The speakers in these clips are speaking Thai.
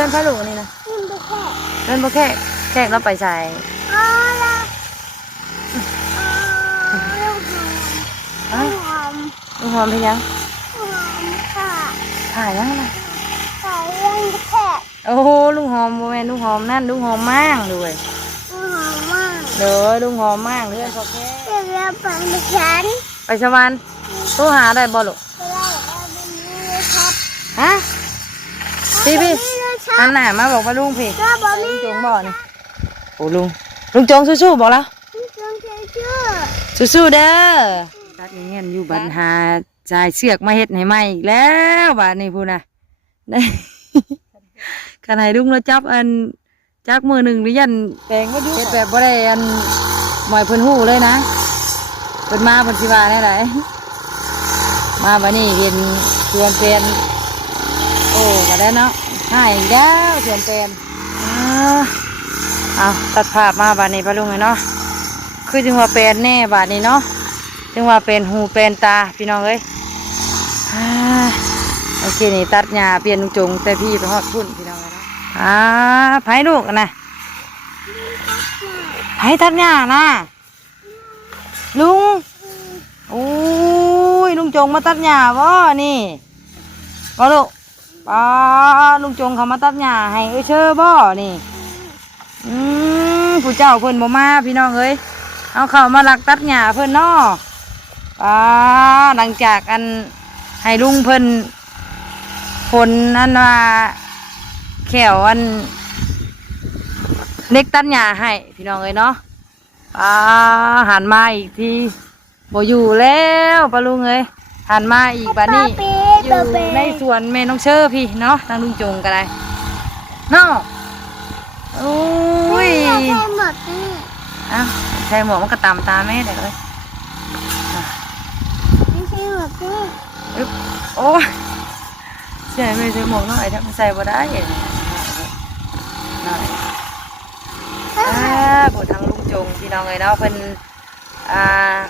พื่อนพระลูกนี่นะเพื่อนบ่แค่แขกเราไปใส่ลุงหอมเป็นยังถ่ายยังไงโอ้โหลุงหอมโมเมนลุงหอมนั่นลุงหอมมากด้วยเด้อลุงหอมมากเพื่อนพอแค่ไปสวรรค์โทรหาได้บ่ลูกฮะพี่อันไหนมาบอกว่าลุงพี่ลุงจงบอกนี่โอ้ลุงจงสู้ๆบอกแล้วสู้ๆเด้อตัดเงี้ยอยู่บันหาจ่ายเชือกมาเฮ็ดให้ใหม่อีกแล้วบาดนี้พูดนะได้ขณะลุงเราจับจักมือหนึ่งหรือยันแปลงก็ดูเฮ็ดแบบบ่ได้หมอยเพิ่นหู้เลยนะเพิ่นมาเพิ่นสิว่าแน่ไหนมาบัดนี้เห็นชวนเป็นโอ้มาได้เนาะหายแล้วชวนเป็นเอาตัดภาพมาบัดนี้ป้าลุงเลยเนาะคือจึงว่าเป็นแน่บัดนี้เนาะจึงว่าเป็นหูเป็นตาพี่น้องเอ้ยโอเคนี่ตัดหญ้าเปลี่ยนจงแต่พี่ไปฮอดพุ่นพี่น้องเลยเนาะไผลูกนะไผตัดหญ้านะลุงโอ้ยลุงจงมาตัดหญ้าบ่นี่บ่ลูกลุงจงเขามาตัดหญ้าให้เชื่อบ่นี่ผู้เจ้าเพิ่นบ่มาพี่น้องเอ้ยเอาเข้ามาลักตัดหญ้าเพิ่นเนาะหลังจากให้ลุงเพิ่นผลว่าแขวเล็กตัดหญ้าให้พี่น้องเอ้ยเนาะหันมาอีกทีบ่อยู่แล้วป้าลุงเอ้ยหันมาอีกบ้านนี้อยู่ในสวนแม่น้องเชอพี่เนาะทางลุงจงกันเลยเนาะโอ้ยใช่หมวกมันก็ตามตาแม่เด็กเลยไม่ใช่หมวกนี่โอ้ใช่ไม่ใช่หมวกน้องไอ้ทำใส่บ่ได้น้อยบททางลุงจงพี่น้องเลยเนาะเพิ่น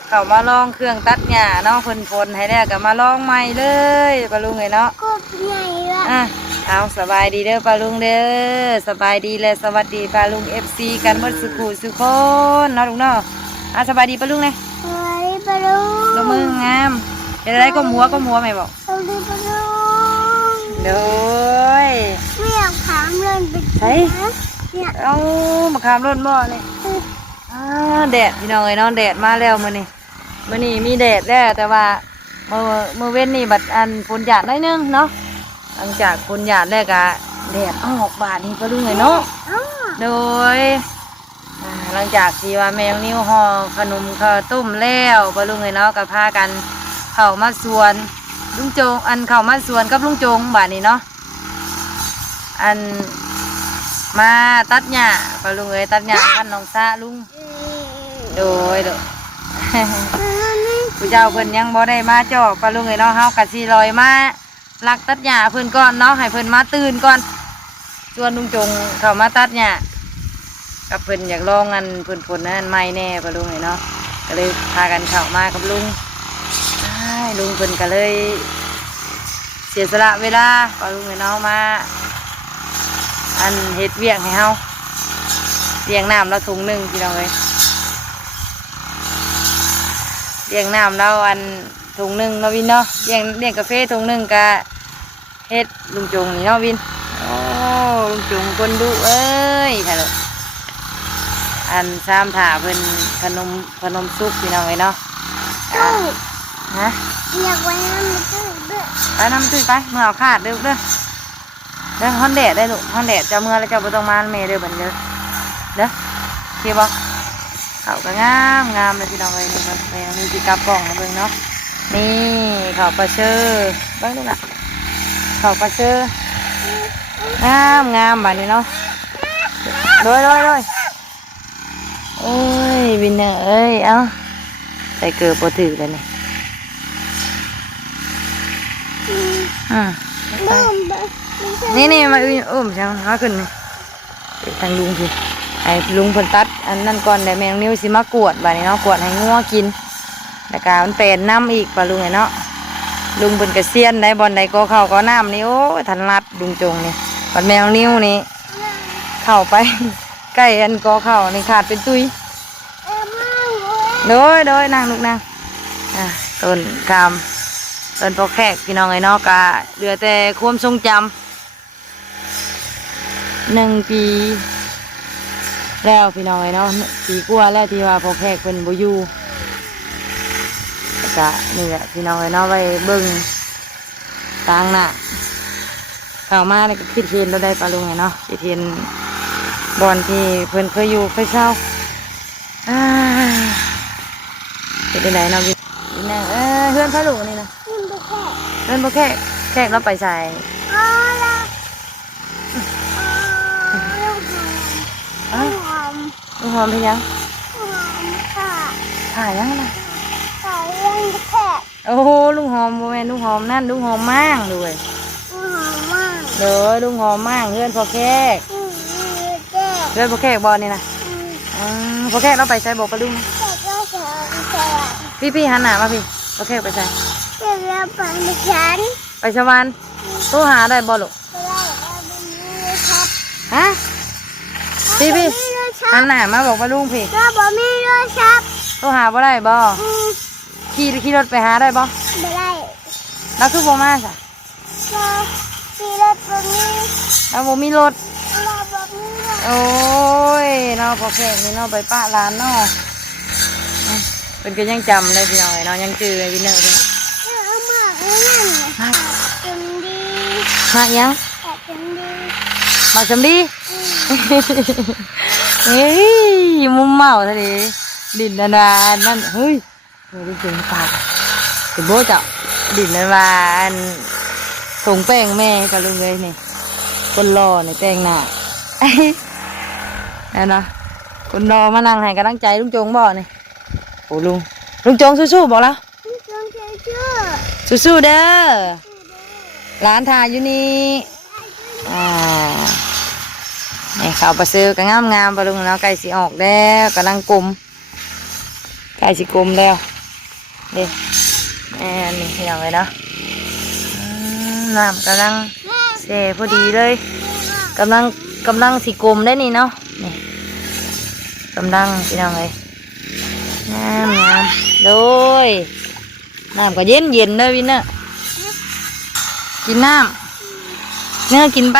เข้ามาลองเครื่องตัดหญ้าเนาะเพิ่นฝนให้แล้วก็มาลองใหม่เลยป้าลุงเลยเนาะก็ใหญ่ละเอาสบายดีเด้อป้าลุงเด้อสบายดีเลยสวัสดีป้าลุงFCกันหมดสุขุสุคนเนาะลุงเนาะสบายดีป้าลุงเลยสวัสดีป้าลุงลงมืองามเดี๋ยวได้ก้มหัวไหมบอกสวัสดีป้าลุงเด้อไม่อยากถามเรื่องไปใช่เอามาขามรถบ่เลยแดดพี่น้องเอ้ยเนาะแดดมาแล้วมื้อนี้มีแดดแล้วแต่ว่าเมื่อเว้นนี่บัดฝนหยาดน้อยนึงเนาะหลังจากฝนหยาดแล้วก็แดดออกบาดนี่ก็ดูไงเนาะโดยหลังจากที่ว่าแมวนิ้วห่อขนมข้าวต้มแล้วก็ลุงไงเนาะก็พากันเข้ามาสวนลุงจงเข้ามาสวนกับลุงจงบาดนี้เนาะมาตัดหญ้าป้าลุงเอ้ยตัดหญ้าพันน้องซาลุงโดยผู้เจ้าเพิ่นยังบ่ได้มาจอกป้าลุงเอ้ยเนาะเฮากะสิลอยมาลักตัดหญ้าเพิ่นก่อนเนาะให้เพิ่นมาตื่นก่อนส่วนลุงจงเข้ามาตัดหญ้ากับเพิ่นอยากลองเพิ่นผลนั้นใหม่แน่ป้าลุงเอ้ยเนาะก็เลยพากันเข้ามากับลุงลุงเพิ่นก็เลยเสียสละเวลาป้าลุงเอ้ยเนาะมาเฮ็ดเวียงให้เฮาเลี้ยงน้ำเราถุงหนึ่งพี่น้องเลยเลี้ยงน้ำเราถุงหนึ่งเนาะวินเนาะเลี้ยงกาแฟถุงหนึ่งกะเฮ็ดลุงจงนี่เนาะวินโอ้ลุงจงคนดุเอ้ยค่ะลูกซ้ำถาเพิ่นขนมซุปพี่น้องเลยเนาะฮะอยากไว้น้ำตื้อด้วยไปน้ำตื้อไปเมื่อเอาขาดเด้อเด้อฮอนแดดได้ลูกฮอนแดดจะเมื่อแล้วจะไปต้องมาเมย์เด้อบันเด้อเด้อเกี่ยวบ่เขาก็งามเลยพี่น้องเลยนี่มันมีจีกับกล่องนะเบิ่งเนาะนี่เขาปลาเชื่อเบิ่งดูน่ะเขาปลาเชื่องามแบบนี้เนาะโดยโอ้ยวินเนอร์เอ้ยเอาใส่เกลือปถือเลยนี่นี่มาอุ้มช่างหาขึ้นทางลุงคือไอ้ลุงเพิ่นตัดนั่นก่อนแต่แมงนิ้วสิมากวดแบบนี้เนาะกวดให้งัวกินแต่กามันเป็นน้ำอีกป่ะลุงไงเนาะลุงเพิ่นกระเซียนได้บอลใดก็เข้าก็น้ำนี่โอ้ทันรัดลุงจงนี่ บัดแมวนิ้วนี่เข้าไป ใกล้อันกอเข้านี่ขาดเป็นตุยโดยนั่งลูกนั่งต้นกามต้นพอแขกพี่น้องไอ้เนาะกะเหลือแต่ความทรงจำ1 ปีแล้วพี่น้องไอ้เนาะปีกว่าแล้วที่ว่าพอแขกเป็นบ่อยู่กะนี่แหละพี่น้องไอ้เนาะไว้เบิ่งต่างหน้าเข้ามาแล้วก็คิดเห็นเราได้ปลาลุงไงเนาะคิดเห็นบอนที่เพิ่นเคยอยู่เคยเช่าเป็นยังไงเนาะพี่นี่นะเพื่อนพ่อลุงนี่นะเพื่อนพ่อแขกเราไปใส่ลุงหอมเป็นยังถ่ายยังไงโอ้โหลุงหอมโมเมนลุงหอมนั่นลุงหอมมั่งด้วยเด้อลุงหอมมั่งเพื่อนพ่อแขกเพื่อนพ่อแขกบอลนี่นะพ่อแขกเราไปใส่บอกปลาลุงพี่หันหน้ามาพี่พ่อแขกไปใส่ไปสวรรค์ตู้หาได้บอลลูกฮะพี่หันหน้ามาบอกปลาลุงพี่ตู้หาบ่ได้บอขี่รถไปหาได้บอแล้วคือบ่มาจ้ะแล้วบ่มีรถโอ้ยเนาะพอแขกนี่เนาะไปป้าร้านเนาะเป็นก็ยังจำได้พี่น้องเนาะยังจือเลยพี่เนอร์มายังมาจำดีเฮ้ยมุมเมาทะเลดินนานนั่นเฮ้ยดูเสียงปากเป็นโบจ้ะดินนานส่งแป้งแม่กับลุงเลยนี่คนรอในแป้งหน้าแล้วนะคนรอมานั่งให้กำลังใจลุงจงบ่นี่โอ้ลุงจงสู้ๆบอกแล้วสู้ๆเด้อร้านทาอยู่นี่นี่เขาไปซื้อกันงามๆปะลุงเนาะไก่สีออกแล้วกำลังกลมไก่สีกลมแล้วนี่นี่ที่ยังไงเนาะน้ำกำลังเสพอดีเลยกำลังสีกลมได้นี่เนาะนี่กำลังที่ยังไงน้ำโดยน้ำก็เย็นเลยวินเนอร์กินน้ำเนื้อกินไป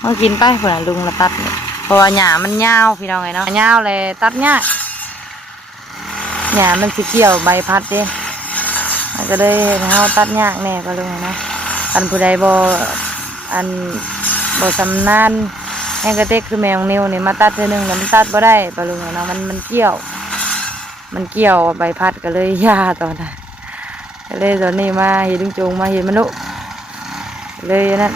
เมื่อกินไปเผื่อลุงละตัดเนี่ยเพราะว่าหญ้ามันยาวพี่น้องไงเนาะยาวเลยตัดหญ้ามันสีเขียวใบพัดเด้มันก็เลยเขาตัดหญ้าแน่ก็ลุงเนาะอันผู้ใดบ่สำนานแห้งกระเตกคือแมวนิ้วนี่มาตัดเท่านึงแล้วมันตัดบ่ได้ปะลุงเนาะมันเกี่ยวใบพัดก็เลยยาตอนนั้นก็เลยตอนนี้มาเห็นลุงจงมาเห็นมนุษย์เลยนั่น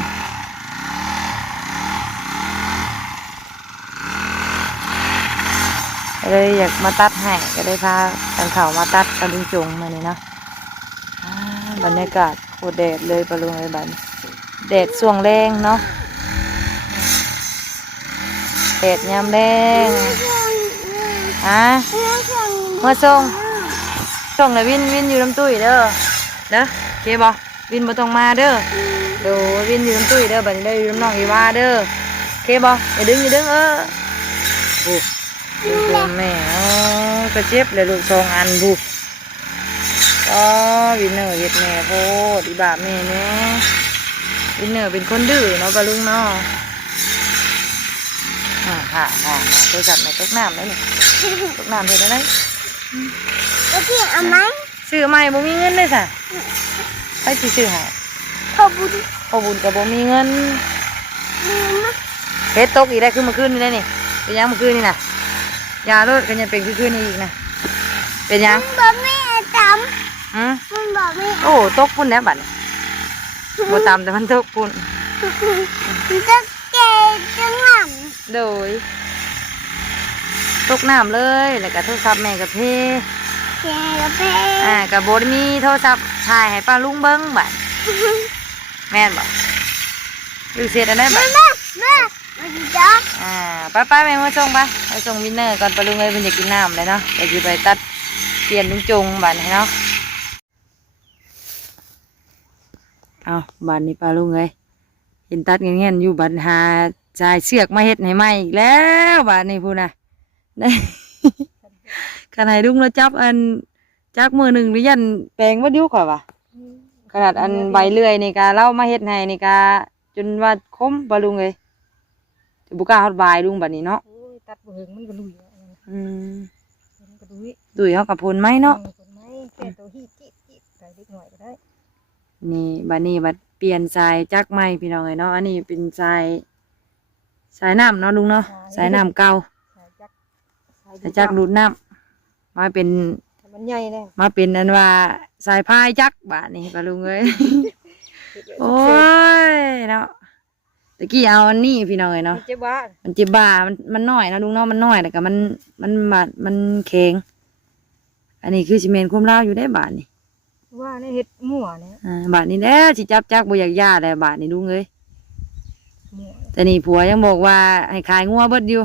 เลยอยากมาตัดให้ก็ได้พากันเขามาตัดกันลุงจงมานี่เนาะบรรยากาศโคตรแดดเลยปะลุงเลยบัดแดดส่วงแรงเนาะแดดยามแรงเมื่อส่งเลยวินอยู่น้ำตุ้ยเด้อเคบอวินบ่ต้องมาเด้อเดี๋ยววินอยู่น้ำตุ้ยเด้อบัดนี้ได้อยู่น้ำน้องอีว่าเด้อเคบออย่าดึงโอ้ดูแม่กระเจ็บเลยลูก2 อันบุก็วินเนอร์เฮ็ดแม่โพดอีบาแม่เนี่ยวินเนอร์เป็นคนดื้อเนาะปะลุงเนาะโทรศัพท์ในตกน้ำได้นี่ตกน้ำเห็นได้เอาไหมซื้อใหม่บ่มีเงินเลยค่ะใครสิซื้อให้พ่อบุญกับบ่มีเงินเฮ็ดตกอีกได้คือเมื่อคืนนี่ได้นี่เป็นยังเมื่อคืนนี่น่ะยาโรดกันยังเป็นคืนนี่อีกนะเป็นยังบอกไม่ตำมันบอกไม่โอ้ตกปุ่นแล้วบัดบ่ตำแต่มันตกปุ่นจะเก๋จังหลังโดยตกน้ำเลยแล้วก็โทรศัพท์แม่กับเพกับโบดมีโทรศัพท์ถ่ายให้ป้าลุงเบิ้งบัดแม่นบอกดูเสร็จแล้วได้บัดไปแม่มาส่งไปส่งวินเนอร์ก่อนป้าลุงเลยเพิ่นอยากกินน้ำเลยเนาะเดี๋ยวไปตัดเปลี่ยนลุงจงบัดให้เนาะเอาบัดนี้ป้าลุงเลย เห็นตัดเงี้ยๆอยู่บัดหาชายเสือกมาเฮ็ดให้ใหม่อีกแล้วบัดนี้พูดน่ะได้ ขนาดลุงแล้วจับอันจักมือหนึ่งหรือยันแปลงว่าดิ้วข่อยว่ะขนาดอันใบเลื่อยนี่กาเล่ามาเฮ็ดให้นี่กาจนว่าคมบ่ลุงเลยจะบุกล้าฮอดบายลุงบัดนี้เนาะ โอ้ยตัดบ่เหิงมันก็ลุยอะ อืม มันก็ลุย ตุ้ยเฮากับพลไหมเนาะ คนไม้แก่ตัวฮีจิจิใส่เล็กหน่อยก็ได้ นี่บัดนี้บัดเปลี่ยนสายจักใหม่พี่น้องเอ้ยเนาะอันนี้เป็นสายน้ำเนาะลุงเนาะสายน้ำเก่า ใส่จักใส่ สายจักดูดน้ำมาเป็น ให้มันใหญ่เลย มาเป็นอันว่าสายพายจักบาดนี้ปะลุงเอ้ย โอ้ยเนาะตะกี้เอาอันนี้พี่น้องเอ้ยเนาะ เจ็บว่า มันเจ็บบ่ามันน้อยนะลุงเนาะมันน้อยแต่ก็มันแข็งอันนี้คือซีเมนต์ความลาวอยู่ได้บาทนี่ ว่าในเห็ดมั่วเนี่ย บาทนี้แหละสิจับจักบ่อยากย่าแต่บาทนี่ลุงเอ้ย มั่ว แต่นี่ผัวยังบอกว่าให้ขายงัวเบิดอยู่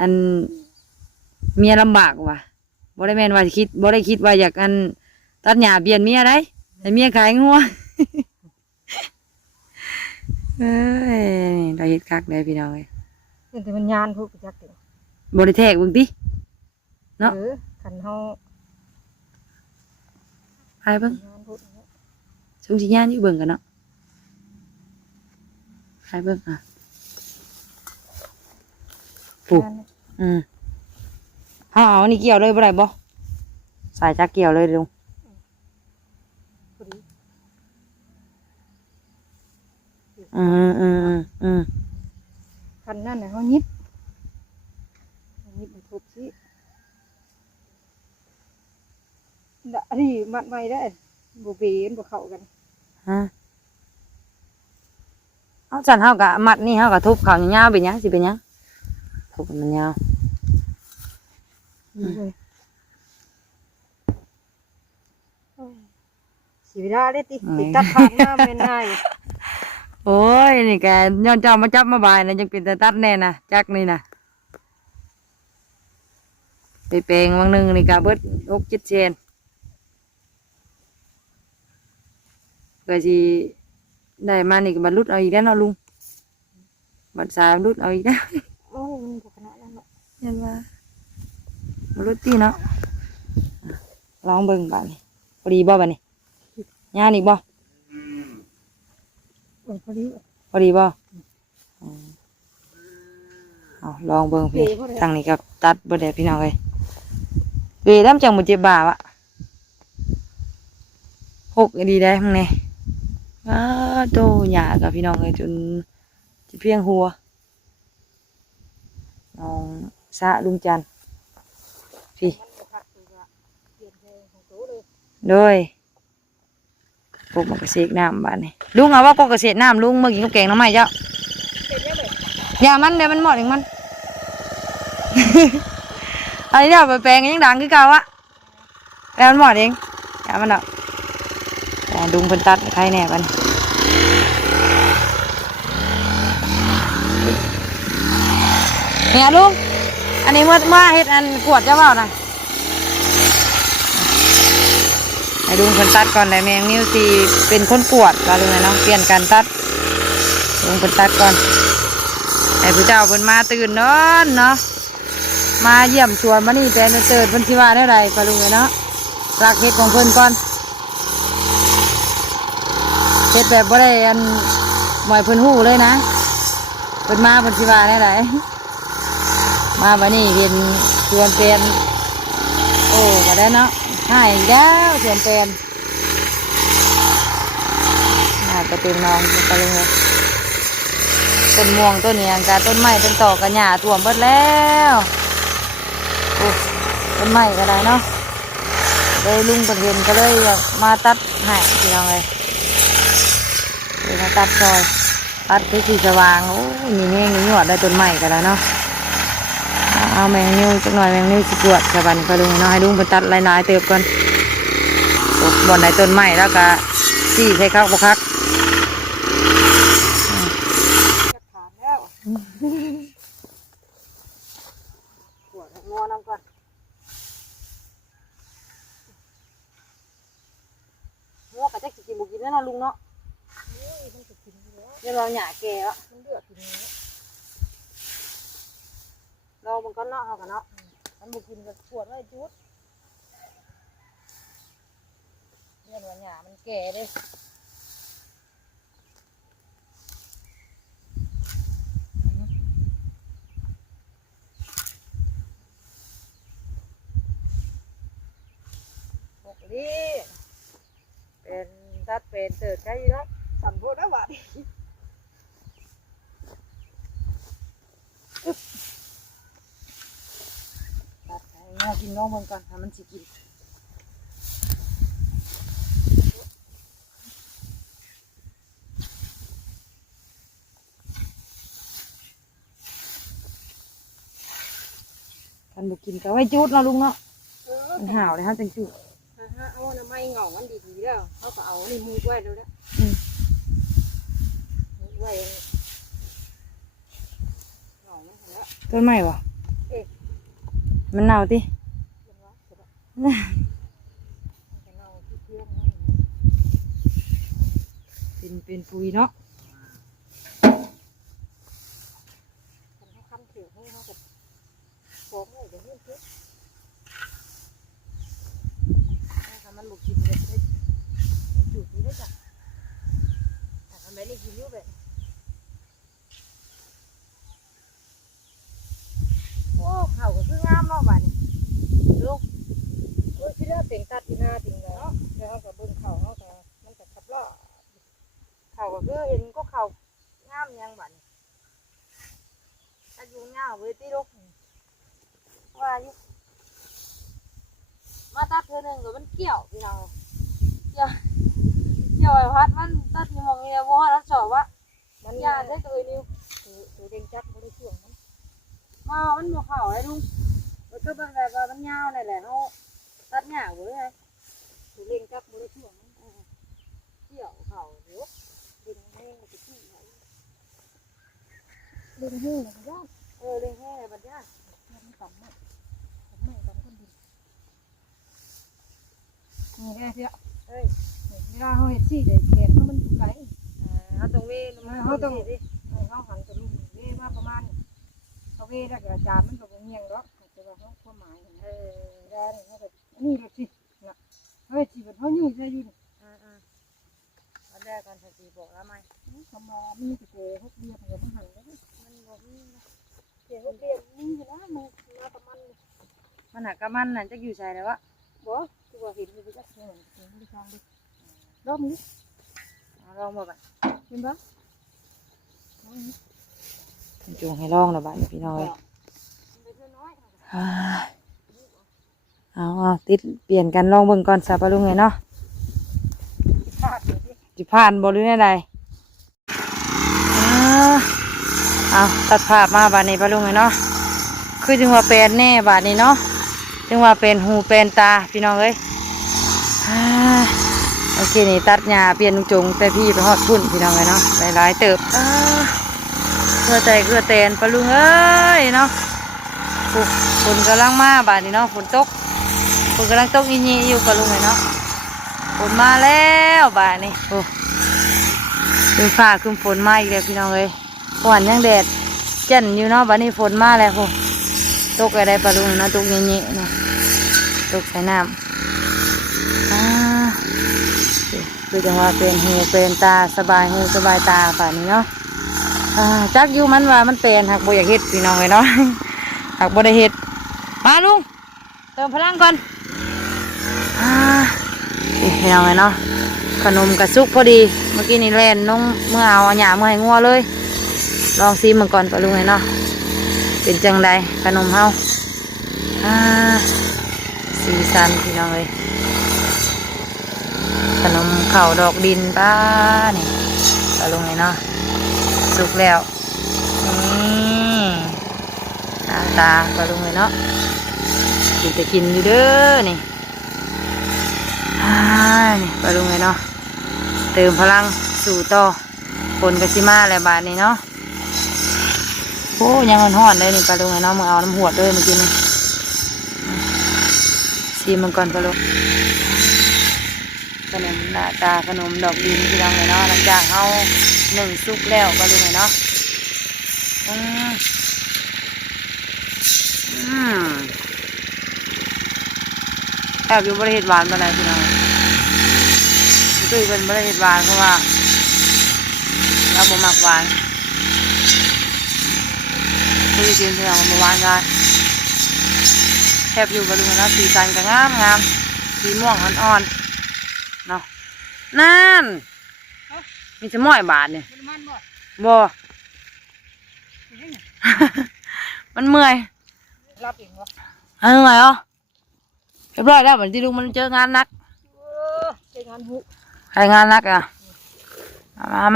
อันเมียลำบากว่ะบ่ได้แม่นว่าคิดบ่ได้คิดว่าอยากอันตัดหญ้าเปลี่ยนเมียได้ให้เมียขายงัว เอ้ยเราเฮ็ดคักได้พี่น้องเอ้ย แต่มันยานพวกจักเดียว บ่ได้แทกเบิ่งติ เนาะ คันเฮา ไปเบิ่ง ยานพวกนี้ สงสิย่านอยู่เบิ่งกันเนาะไปเบิ่งอ่ะปุ๊บเฮาเอาอันนี้เกี่ยวเลยบ่ได้บ่สายจักเกี่ยวเลยลุง พอดี อืม คันนั่นน่ะเฮายิบไปทุบสิอันนี้มัดไว้ได้บ่เปนบ่เข้ากัน ฮะเอาจันเฮากะมัดนี่เฮากะทุบเขายาวๆเป็นหยังสิเป็นหยังทุบให้มันยาว สีเวลาได้ติตัดผ่านมาเป็นง่าย โอ้ยนี่แกย้อนเจ้ามาจับมาบายนะยังเป็นแต่ตัดแน่นะจักนี่นะไปแปลงบางหนึงนี่กะเบิด6-7 เซนก็สิได้มานี่ก็บรรลุเอาอีกแล้วเนาะลุงบัดสายบรรลุเอาอีกแล้ว โอ้ยมันบ่ขนาดนั้นหรอก เห็นว่าบรรลุตีเนาะลองเบิ่งบาดนี่พอดีบ่บาดนี่ยานอีกบ่ พอดี พอดีบ่เอาลองเบิ่งพี่ทางนี้ก็ตัดบ่ได้พี่น้องเอ้ยเวลาจังบ่เจ็บบ่าวะหกดีได้ข้างในโตหยากับพี่น้องเอ้ยจนสิเพียงหัวน้องสะลุงจันทร์พี่โดยพวกมันก็เสกน้ำบ้านนี่ลุงเอาว่าก็เกษตรน้ำลุงเมื่อกี้กับแกงน้ำใหม่เจ้าอย่ามันเดี๋ยวมันหมดเองมัน อันนี้เดี๋ยวไปแปลงยังดังคือเก่าอะแล้วมันหมดเองอย่ามันเนาะแต่ลุงเพิ่นตัดใครแน่กันเนี่ยลุงอันนี้เมื่อเฮ็ดอันกวดเจ้าเปล่านะให้ลุงเพิ่นตัดก่อนได้แมงนิ้วสีเป็นคนกวดก็ลุงไงเนาะเปลี่ยนการตัดลุงเพิ่นตัดก่อนให้ผู้เจ้าเพิ่นมาตื่นนอนเนาะมาเยี่ยมชวนมานี่แต่เติร์ดเพิ่นสิว่าได้ไรก็ลุงไงเนาะรักเฮ็ดของเพิ่นก่อนเฮ็ดแบบบ่ได้อันหมอยเพิ่นหู้เลยนะเพิ่นมาเพิ่นสิว่าได้ไรมาบัดนี้เห็นชวนเป็นโอ้ก็ได้เนาะหายแล้วชวนเป็นน่าจะเป็นน้องไปเลยต้นม่วงต้นนี้อันกาต้นไม้ต้นตอกกระหญ้าท่วมเบิดแล้วโอ้ต้นไม้ก็ได้เนาะเลยลุงเพิ่นเห็นก็เลยอยากมาตัดให้พี่น้องเลยเลยมาตัดซอยตัดที่สีสว่างโอ้ยมีแมงมีหยวดได้ต้นไม้ก็ได้เนาะเอาแมงนิ้วจักหน่อยแมงนิ้วสิปวดสะบันก็ลุงเนาะให้ลุงเพิ่นตัดลายๆเติบก่อนบ่อนไหนต้นไม้แล้วก็สี่ใส่คักบ่คัก ผ่านแล้วปวดงอน้ำก่อน งัวกะจักสิกินบ่กินแล้วเนาะลุงเนาะ นี่มันจะ เดี๋ยวเราหยาแก่แล้ว มันเลือดทีนี้ เรามันก็เนาะเอากันเนาะ มันบุกินกับปวดไว้จุดเรื่องว่าหยามันแก่เลย บอกดิเป็นตัดเป็นเติร์ดใช่ไหม สั่นโพดแล้วว่ะ ตัดให้งอกินน้องมันก่อนถ้ามันสิกินกันบุกินก็ไว้จุดเนาะลุงเนาะมันห่าวเลยฮะจังจุด เอาน้ำไม้เหงามันดีๆแล้วเขาก็เอานี่มือไว้แล้วมือไว้เหงามันแล้ว ต้นไม้วะมันเน่าติ เป็นว่าเสร็จแล้วมันเอาที่เพื่อนนั่น เป็นปุ๋ยเนาะ คนเขาคันเขียวให้เขาแบบโค้งเลยเดี๋ยวนี้เพื่อน ถ้ามันบุกินก็จะได้จุดนี้ได้จ้ะแต่ทำไมได้กินอยู่แบบโอ้เขาก็คืองามเนาะบ้านนี้ลูก โอ้ยที่แรกเต็งตัดที่หน้าติ่งแล้วแล้วเขาก็เบิ้งเข่าเขาก็มันก็ขับล้อ เขาก็คือเห็นก็เขางามยังบ้านนี้อายุยาวเว้ยที่ลูกว่าอยู่มาตัดเธอหนึ่งก็มันเกี่ยวพี่น้องเกี่ยวไอ้พัดมันตัดที่มองเนี่ยว่ารัดสอบว่า มัน ยาได้ตัวนิ้ว ตัวเด้งจักไม่ได้ช่วงมัน มามันบ่เข้าไอ้ลุงมันก็เป็นแบบว่ามันยาวเลยแหละเขาตัดหญ้าเว้ยไง ตัวเด้งจักไม่ได้ช่วงมัน เกี่ยวเขาเดี๋ยว เด้งแห้งมันจะขี้ไหลเด้งแห้งมันยาก เลี้ยงแห้งเลยบัดย่า มันต่ำมากต่ำมากต่ำคนดีนี่แหละเสีย เอ้ย เวลาเขาเห็ดซี่เด็กแขนเขามันถูกไหล เขาต้องเว เขาต้องเขาหันตัวลูกเว่มาประมาณเขาเว่แล้วก็อาจารย์มันก็บ่เงียงหรอกแต่ว่าเขาความหมายได้เขาก็นี่รถสินะเขาเห็ดซี่แบบเขายุ่งใช่ยุ่ง บัดแรกก่อนสติบอกแล้วไหม คำว่ามันมีแต่พวกเบียร์มันหันแล้วมันบอกนี่เสียงเบียร์นี่อยู่นะมันมาประมาณ มันหักกระมันน่ะจะอยู่ใส่แล้ววะ บ่ตัวเห็นอยู่จักเห็นไม่ฟังดิรอบนี้ ลองมาบัด เห็นปะ จูงให้ลองแล้วบัดพี่น้อยเอาติดเปลี่ยนกันลองเบิ่งก่อนซะปะลุงไงเนาะ ขาดเลยดิ จิผ่านบ่หรือไงเอาตัดภาพมาบาดนี้ปะลุงไงเนาะคือจึงว่าเป็นแน่บาดนี้เนาะจึงว่าเป็นหูเป็นตาพี่น้องเอ้ยโอเคนี่ตัดหญ้าเปลี่ยนจงแต่พี่ไปฮอดพุ่นพี่น้องเลยเนาะหลายๆเติบเพื่อใจเพื่อแตนปะลุงเอ้ยเนาะฝนกำลังมาบาดนี้เนาะฝนตกกำลังตกอีนี่อยู่ปะลุงเลยเนาะฝนมาแล้วบาดนี้โอ้คือฟ้าคือฝนมาอีกแล้วพี่น้องเอ้ยหวานยังแดดเจ่นอยู่เนาะบาดนี้ฝนมาแล้วโอ้ตกอะไรปะลุงเนาะตกนี่เนาะตกใส่น้ำคือจังว่าเป็นหูเป็นตาสบายหูสบายตาป่านนี้เนาะจักอยู่มันว่ามันเป็นหักบ่อยากเฮ็ดพี่น้องเลยเนาะ หักบ่ได้เฮ็ดมาลุงเติมพลังก่อนพี่น้องเลยเนาะขนมกระซุกพอดีเมื่อกี้นี่แล่นน้องเมื่อเอาหยาเมื่อให้งัวเลยลองซีมันก่อนปะลุงเลยเนาะเป็นจังใดขนมเฮาสีสันพี่น้องเลยขนมเข่าดอกดินป้านี่ปลาลงเลยเนาะสุกแล้วนี่ตาปลาลงเลยเนาะกินแต่กินอยู่เด้อนี่นี่ปลาลงเลยเนาะเติมพลังสู่ต่อคนกะชิมาอะไรบาทนี่เนาะโอ้ยังห่อนๆเลยนี่ปลาลงเลยเนาะมึงเอาน้ำหัวด้วยเมื่อกี้นี่ชิมมันก่อนปลาลงขนมหน้าตาขนมดอกดินที่เราเลยเนาะหลังจากเขา หนึ่งซุกแล้วปลาลุงเนาะอืมแอบอยู่บริเวณหวานปานใดพี่น้องตุ้ยเป็นบริเวณหวานเพราะว่าเราบ่มักหวานตุ้ยกินพี่น้องบ่หวานได้แอบอยู่ปลาลุงเนาะสีสันก็งามงามสีม่วงอ่อนๆเนาะนั่นมีจะม้อยบาทเนี่ย มันบ่ บ่ มันเมื่อย รับเองวะ เมื่อยเหรอเรียบร้อยแล้วเหมือนที่ลุงมันเจองานหนัก ใช้งานหุ ใครงานหนักอ่ะ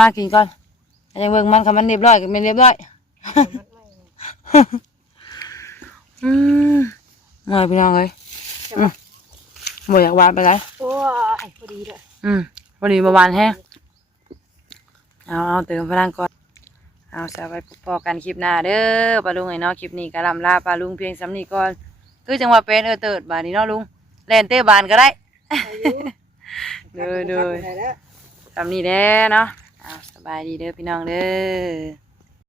มากินก่อนยังเบิ่งมันค่ะมันเรียบร้อยก็ไม่เรียบร้อยเมื่อยพี่น้องเลยบ่อยากหวานไปไหน โอ้ยพอดีเลย พอดีมาหวานแห้งเอาเติมพลังก่อนเอาสวัสดีพอกันคลิปหน้าเด้อปลาลุงไอ้เนาะคลิปนี้ก็ลำลาปลาลุงเพียงสำนีก่อนคือจังหวะเป็นเติดบาดนี้เนาะลุงเล่นเตะบานก็ได้เด้อสำนีเด้อเนาะเอาสบายดีเด้อพี่น้องเด้อ